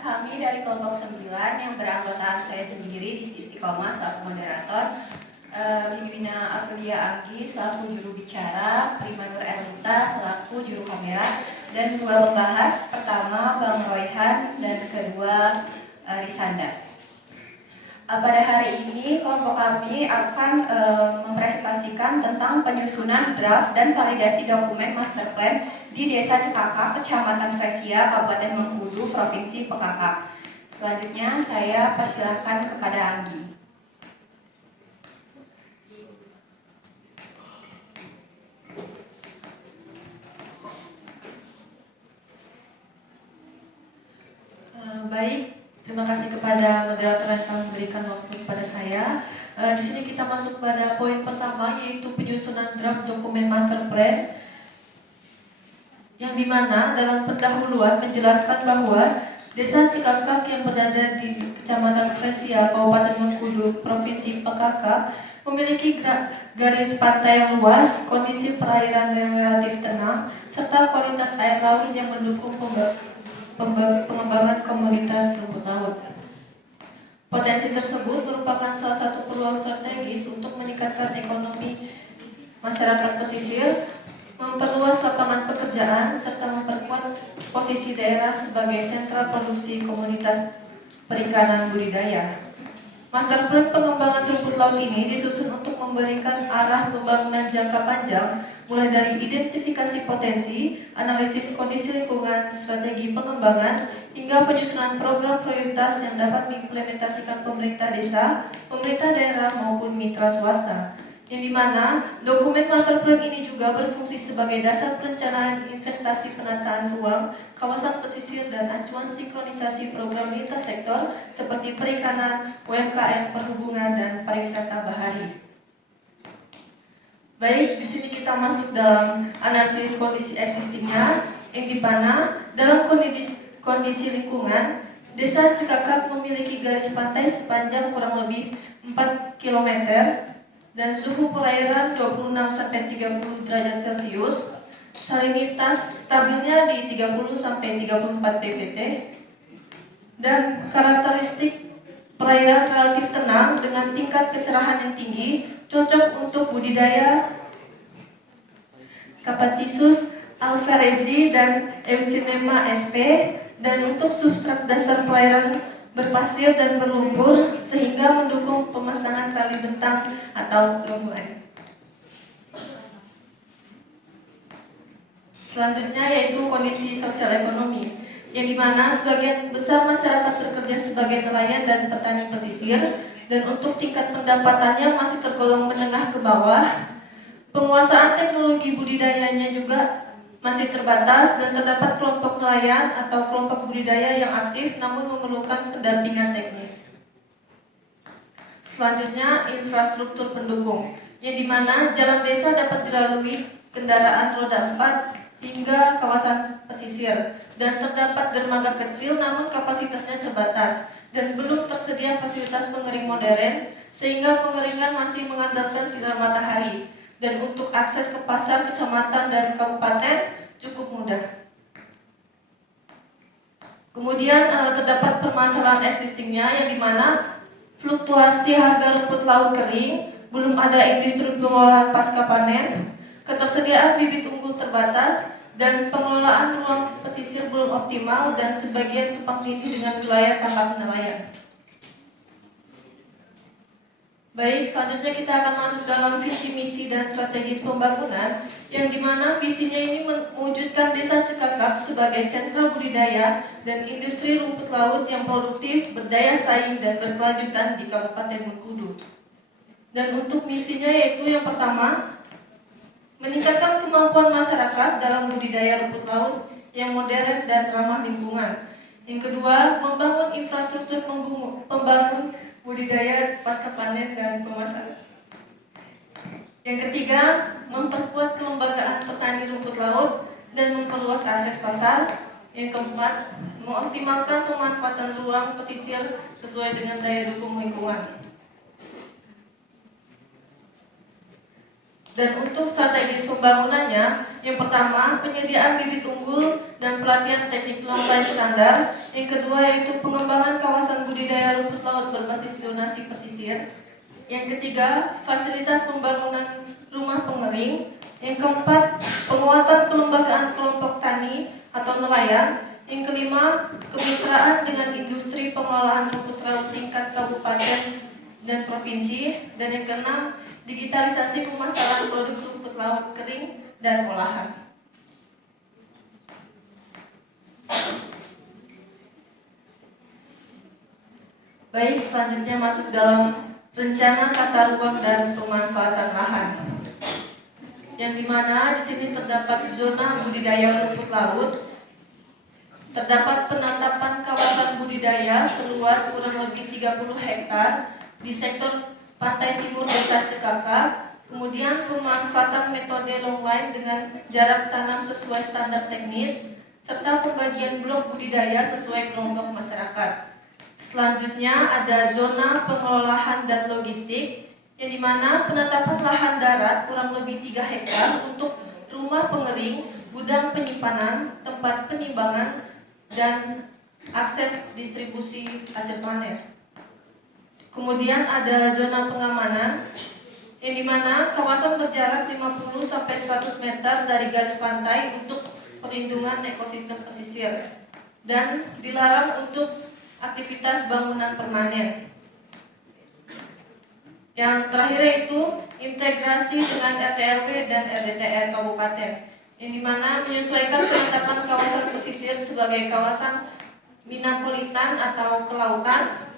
kami dari kelompok 9 yang beranggotaan saya sendiri di Istiqomah selaku moderator, Lidwina Aprilia Anggi selaku juru bicara, Prima Nur Erlita selaku juru kamera, dan dua pembahas, pertama Bang Royhan dan kedua Risanda. Pada hari ini kelompok kami akan mempresentasikan tentang penyusunan draft dan validasi dokumen master plan di Desa Cekakak, Kecamatan Fresia, Kabupaten Bengkulu, Provinsi Pekakak. Selanjutnya saya persilahkan kepada Anggi. Baik. Terima kasih kepada moderator yang telah memberikan waktu kepada saya. Di sini kita masuk pada poin pertama, yaitu penyusunan draft dokumen master plan, yang dimana dalam pendahuluan menjelaskan bahwa Desa Cekakak yang berada di Kecamatan Fresia, Kabupaten Bengkulu, Provinsi Pekakak, memiliki garis pantai yang luas, kondisi perairan yang relatif tenang, serta kualitas air laut yang mendukung pengembangan komoditas rumput laut. Potensi tersebut merupakan salah satu peluang strategis untuk meningkatkan ekonomi masyarakat pesisir, memperluas lapangan pekerjaan, serta memperkuat posisi daerah sebagai sentra produksi komoditas perikanan budidaya. Master plan pengembangan rumput laut ini disusun untuk memberikan arah pembangunan jangka panjang, mulai dari identifikasi potensi, analisis kondisi lingkungan, strategi pengembangan, hingga penyusunan program prioritas yang dapat diimplementasikan pemerintah desa, pemerintah daerah maupun mitra swasta. Yang dimana dokumen master plan ini juga berfungsi sebagai dasar perencanaan investasi penataan ruang, kawasan pesisir, dan acuan sinkronisasi program lintas sektor seperti perikanan, UMKM, perhubungan, dan pariwisata bahari. Baik, di sini kita masuk dalam analisis kondisi existingnya, yang dimana dalam kondisi lingkungan, Desa Cekakak memiliki garis pantai sepanjang kurang lebih 4 km dan suhu perairan 26-30 derajat Celcius. Salinitas stabilnya di 30-34 ppt, dan karakteristik perairan relatif tenang dengan tingkat kecerahan yang tinggi, cocok untuk budidaya Capatisus alvarezi dan Euchinema sp, dan untuk substrat dasar perairan berpasir dan berlumpur sehingga mendukung pemasangan tali bentang atau longguan. Selanjutnya yaitu kondisi sosial ekonomi, yang dimana sebagian besar masyarakat bekerja sebagai nelayan dan petani pesisir, dan untuk tingkat pendapatannya masih tergolong menengah ke bawah. Penguasaan teknologi budidayanya juga masih terbatas, dan terdapat kelompok nelayan atau kelompok budidaya yang aktif namun memerlukan pendampingan teknis. Selanjutnya infrastruktur pendukung, yang dimana jalan desa dapat dilalui kendaraan roda 4 hingga kawasan pesisir, dan terdapat dermaga kecil namun kapasitasnya terbatas, dan belum tersedia fasilitas pengering modern sehingga pengeringan masih mengandalkan sinar matahari. Dan untuk akses ke pasar, kecamatan, dan kabupaten cukup mudah. Kemudian terdapat permasalahan existingnya, yang dimana fluktuasi harga rumput laut kering, belum ada industri pengolahan pasca panen, ketersediaan bibit unggul terbatas, dan pengelolaan ruang pesisir belum optimal, dan sebagian tumpang tindih dengan wilayah tambak nelayan. Baik, selanjutnya kita akan masuk dalam visi misi dan strategis pembangunan, yang dimana visinya ini mewujudkan Desa Cekakak sebagai sentra budidaya dan industri rumput laut yang produktif, berdaya saing, dan berkelanjutan di Kabupaten Bengkulu. Dan untuk misinya yaitu yang pertama, meningkatkan kemampuan masyarakat dalam budidaya rumput laut yang modern dan ramah lingkungan. Yang kedua, membangun infrastruktur pembangun budidaya pasca panen dan pemasaran. Yang ketiga, memperkuat kelembagaan petani rumput laut dan memperluas akses pasar. Yang keempat, mengoptimalkan pemanfaatan ruang pesisir sesuai dengan daya dukung lingkungan. Dan untuk strategis pembangunannya, yang pertama penyediaan bibit unggul dan pelatihan teknik online standar. Yang kedua yaitu pengembangan kawasan budidaya rumput laut berbasis zonasi pesisir. Yang ketiga, fasilitas pembangunan rumah pengering. Yang keempat, penguatan kelembagaan kelompok tani atau nelayan. Yang kelima, kemitraan dengan industri pengolahan rumput laut tingkat kabupaten dan provinsi. Dan yang keenam, digitalisasi pemasaran produk rumput laut kering dan olahan. Baik, selanjutnya masuk dalam rencana tata ruang dan pemanfaatan lahan. Yang dimana di sini terdapat zona budidaya rumput laut, terdapat penetapan kawasan budidaya seluas kurang lebih 30 hektar di sektor pantai timur Desa Cekaka. Kemudian pemanfaatan metode longline dengan jarak tanam sesuai standar teknis, serta pembagian blok budidaya sesuai kelompok masyarakat. Selanjutnya ada zona pengolahan dan logistik, yang dimana penetapan lahan darat kurang lebih 3 hektar untuk rumah pengering, gudang penyimpanan, tempat penimbangan, dan akses distribusi hasil panen. Kemudian ada zona pengamanan, yang dimana kawasan berjarak 50-100 meter dari garis pantai untuk perlindungan ekosistem pesisir, dan dilarang untuk aktivitas bangunan permanen. Yang terakhir yaitu integrasi dengan RT/RW dan RDTR kabupaten, yang dimana menyesuaikan penetapan kawasan pesisir sebagai kawasan minapolitan atau kelautan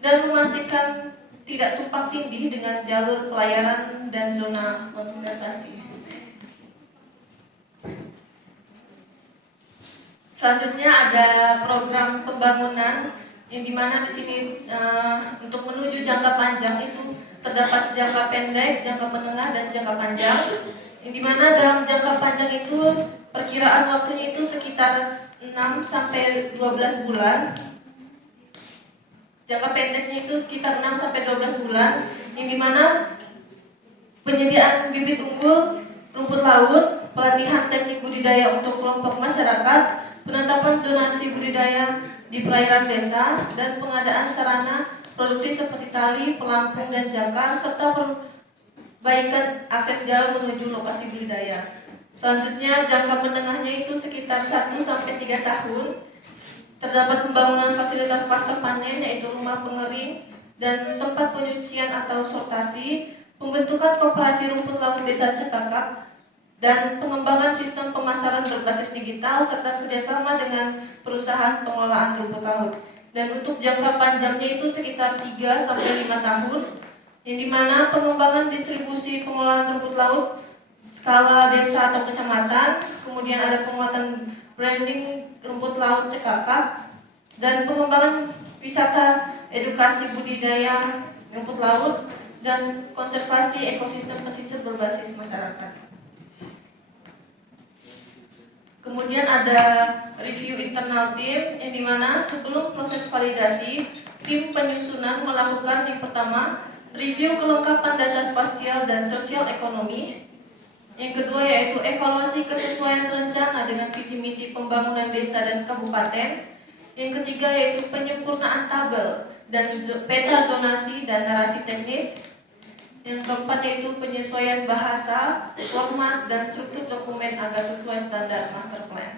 dan memastikan tidak tumpang tindih dengan jalur pelayaran dan zona konservasi. Selanjutnya ada program pembangunan, yang dimana di sini untuk menuju jangka panjang itu terdapat jangka pendek, jangka menengah, dan jangka panjang. Yang dimana dalam jangka panjang itu perkiraan waktunya itu sekitar 6-12 bulan. Jangka pendeknya itu sekitar 6-12 bulan, yang dimana penyediaan bibit unggul rumput laut, pelatihan teknik budidaya untuk kelompok masyarakat, penetapan zonasi budidaya di perairan desa, dan pengadaan sarana produksi seperti tali, pelampung, dan jangkar, serta perbaikan akses jalan menuju lokasi budidaya. Selanjutnya jangka menengahnya itu sekitar 1-3 tahun. Terdapat pembangunan fasilitas pasca panen yaitu rumah pengering dan tempat penyucian atau sortasi, pembentukan koperasi rumput laut Desa Cekakak, dan pengembangan sistem pemasaran berbasis digital serta kerjasama dengan perusahaan pengolahan rumput laut. Dan untuk jangka panjangnya itu sekitar 3-5 tahun, yang dimana pengembangan distribusi pengolahan rumput laut skala desa atau kecamatan, kemudian ada penguatan branding rumput laut Cekakak, dan pengembangan wisata edukasi budidaya rumput laut dan konservasi ekosistem pesisir berbasis masyarakat. Kemudian ada review internal tim, yang dimana sebelum proses validasi, tim penyusunan melakukan yang pertama review kelengkapan data spasial dan sosial ekonomi. Yang kedua yaitu evaluasi kesesuaian rencana dengan visi misi pembangunan desa dan kabupaten. Yang ketiga yaitu penyempurnaan tabel dan peta zonasi dan narasi teknis. Yang keempat yaitu penyesuaian bahasa, format, dan struktur dokumen agar sesuai standar master plan.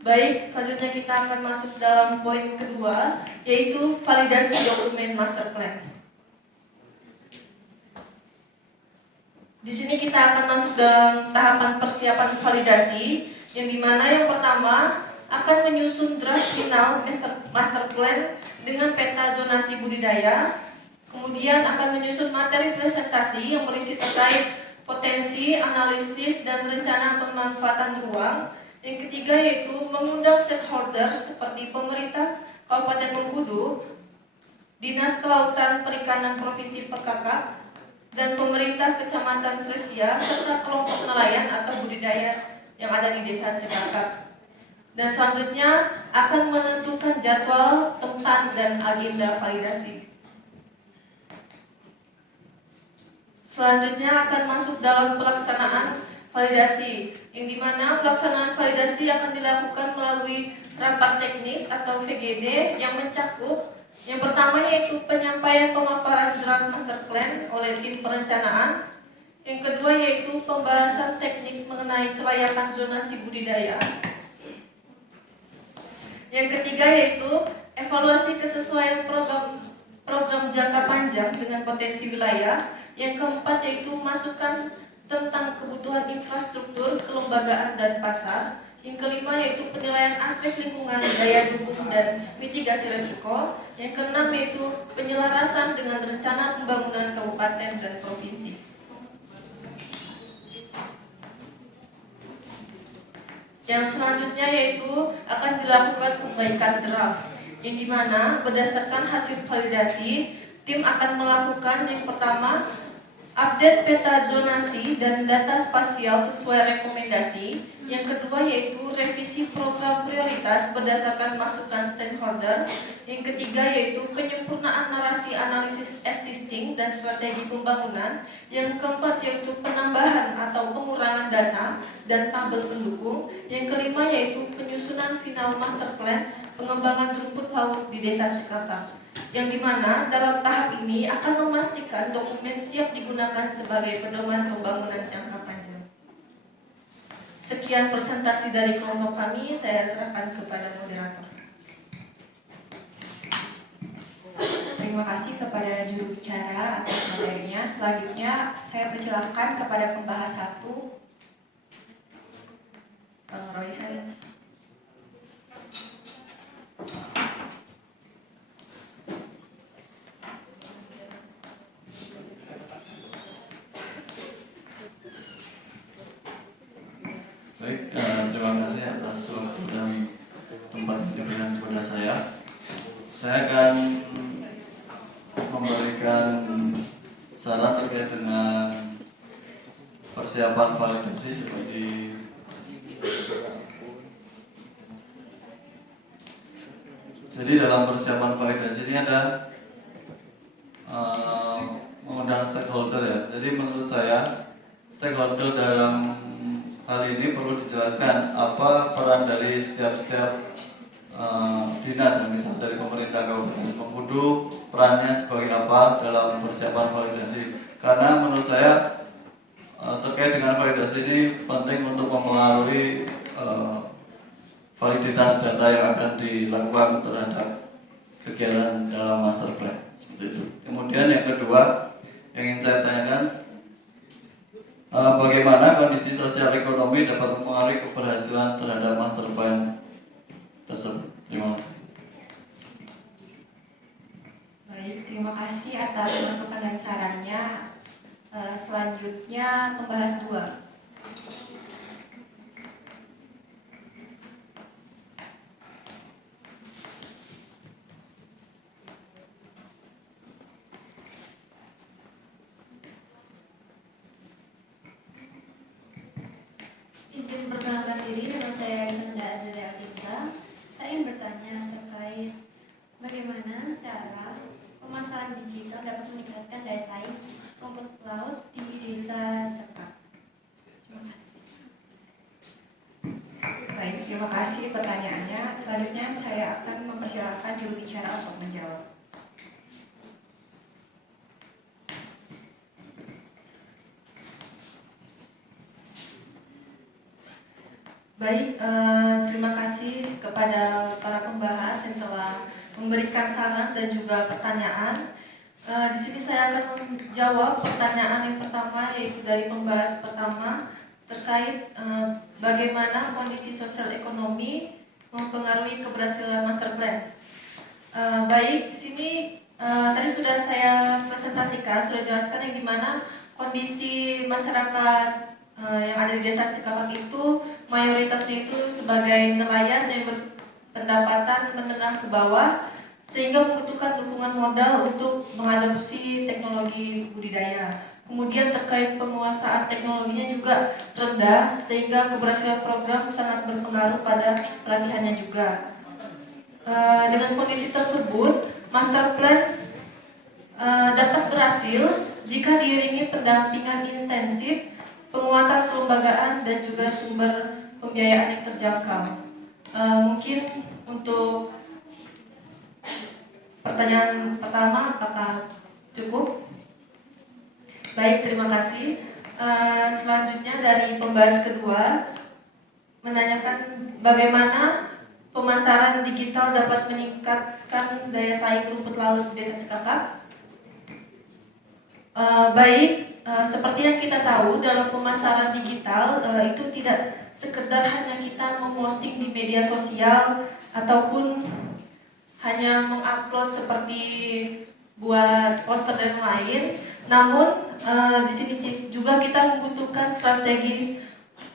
Baik, selanjutnya kita akan masuk dalam poin kedua, yaitu validasi dokumen master plan. Di sini kita akan masuk dalam tahapan persiapan validasi, yang dimana yang pertama akan menyusun draft final master plan dengan peta zonasi budidaya. Kemudian akan menyusun materi presentasi yang berisi terkait potensi, analisis, dan rencana pemanfaatan ruang. Yang ketiga yaitu mengundang stakeholders seperti pemerintah Kabupaten Bengkulu, Dinas Kelautan Perikanan Provinsi Pekakak, dan pemerintah Kecamatan Fresia, serta kelompok nelayan atau budidaya yang ada di Desa Cekakak. Dan selanjutnya akan menentukan jadwal, tempat, dan agenda validasi. Selanjutnya akan masuk dalam pelaksanaan validasi, yang dimana pelaksanaan validasi akan dilakukan melalui rapat teknis atau VGD yang mencakup yang pertama yaitu penyampaian pemaparan draft master plan oleh tim perencanaan, yang kedua yaitu pembahasan teknik mengenai kelayakan zonasi budidaya, yang ketiga yaitu evaluasi kesesuaian program jangka panjang dengan potensi wilayah, yang keempat yaitu masukan tentang kebutuhan infrastruktur, kelembagaan, dan pasar. Yang kelima yaitu penilaian aspek lingkungan, daya dukung, dan mitigasi risiko. Yang keenam yaitu penyelarasan dengan rencana pembangunan kabupaten dan provinsi. Yang selanjutnya yaitu akan dilakukan perbaikan draft, yang dimana berdasarkan hasil validasi, tim akan melakukan yang pertama update peta zonasi dan data spasial sesuai rekomendasi. Yang kedua yaitu revisi program prioritas berdasarkan masukan stakeholder. Yang ketiga yaitu penyempurnaan narasi analisis existing dan strategi pembangunan. Yang keempat yaitu penambahan atau pengurangan data dan tabel pendukung. Yang kelima yaitu penyusunan final master plan pengembangan rumput laut di Desa Cikarta, yang dimana dalam tahap ini akan memastikan dokumen siap digunakan sebagai pedoman pembangunan jangka panjang. Sekian presentasi dari kelompok kami, saya serahkan kepada moderator. Terima kasih kepada juru bicara atas materinya. Selanjutnya saya persilakan kepada pembahas satu, Bang Royhan. Baik, terima kasih atas waktu dan tempat yang diberikan kepada saya. Saya akan memberikan saran terkait dengan persiapan validasi seperti jadi dalam persiapan validasi ini ada mengundang stakeholder ya. Jadi menurut saya stakeholder dalam hal ini perlu dijelaskan apa peran dari setiap dinas, misalnya dari pemerintah kabupaten Bengkudu, perannya sebagai apa dalam persiapan validasi. Karena menurut saya terkait dengan validasi ini penting untuk mempengaruhi validitas data yang akan dilakukan terhadap kegiatan dalam master plan seperti itu. Kemudian yang kedua yang ingin saya tanyakan, bagaimana kondisi sosial ekonomi dapat mempengaruhi keberhasilan terhadap master plan tersebut. Terima kasih. Baik, terima kasih atas masukan dan sarannya. Selanjutnya pembahas dua. Izin perkenalkan diri, nama saya Senda Azria Atinta. Saya ingin bertanya terkait bagaimana cara pemasaran digital dapat meningkatkan daya saing rumput laut di desa Cekak. Terima kasih. Baik, terima kasih pertanyaannya. Selanjutnya saya akan mempersilahkan juru bicara untuk menjawab. Baik, terima kasih kepada para pembahas yang telah memberikan saran dan juga pertanyaan. Di sini saya akan menjawab pertanyaan yang pertama, yaitu dari pembahas pertama terkait bagaimana kondisi sosial ekonomi mempengaruhi keberhasilan master plan. Baik, di sini tadi sudah saya presentasikan, sudah jelaskan yang dimana kondisi masyarakat yang ada di desa Cikapak itu mayoritasnya itu sebagai nelayan yang berpendapatan menengah ke bawah, sehingga membutuhkan dukungan modal untuk mengadopsi teknologi budidaya. Kemudian terkait penguasaan teknologinya juga rendah, sehingga keberhasilan program sangat berpengaruh pada pelatihannya juga. Dengan kondisi tersebut, master plan dapat berhasil jika diiringi pendampingan intensif, penguatan kelembagaan, dan juga sumber pembiayaan yang terjangkau. Mungkin untuk pertanyaan pertama, apakah cukup? Baik, terima kasih. Selanjutnya dari pembahas kedua, menanyakan bagaimana pemasaran digital dapat meningkatkan daya saing rumput laut Desa Cikakak. Seperti yang kita tahu, dalam pemasaran digital itu tidak sekedar hanya kita memposting di media sosial ataupun hanya mengupload seperti buat poster dan lain. Namun di sini juga kita membutuhkan strategi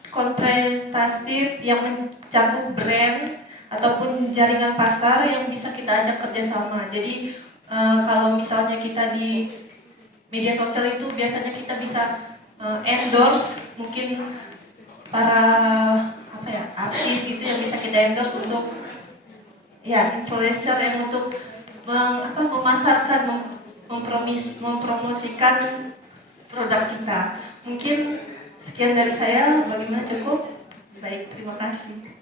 konfrontatif yang mencakup brand ataupun jaringan pasar yang bisa kita ajak kerjasama. Jadi kalau misalnya kita di media sosial itu biasanya kita bisa endorse mungkin para artis itu yang bisa kita endorse untuk influencer yang untuk memasarkan, mempromosikan produk kita. Mungkin sekian dari saya. Bagaimana, cukup? Baik, terima kasih.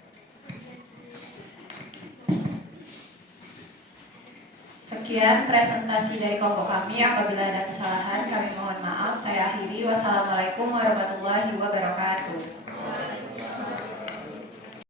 Sekian presentasi dari kelompok kami. Apabila ada kesalahan, kami mohon maaf. Saya akhiri. Wassalamualaikum warahmatullahi wabarakatuh.